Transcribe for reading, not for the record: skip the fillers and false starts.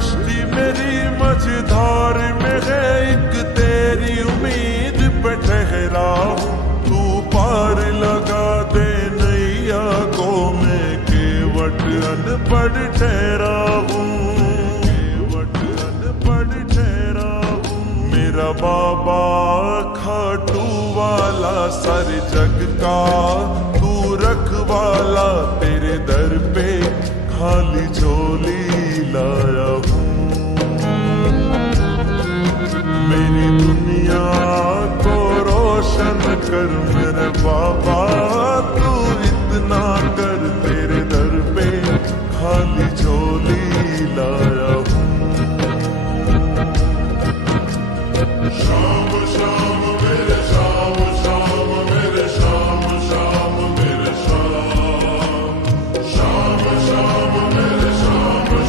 कश्ती मेरी मझधार में है, एक तेरी उम्मीद पे ठहरा हूँ। तू पार लगा दे नैया को, मैं केवट अनपढ़ ठहरा हूँ, केवट अनपढ़ ठहरा हूँ। मेरा बाबा खाटू वाला सारे जग का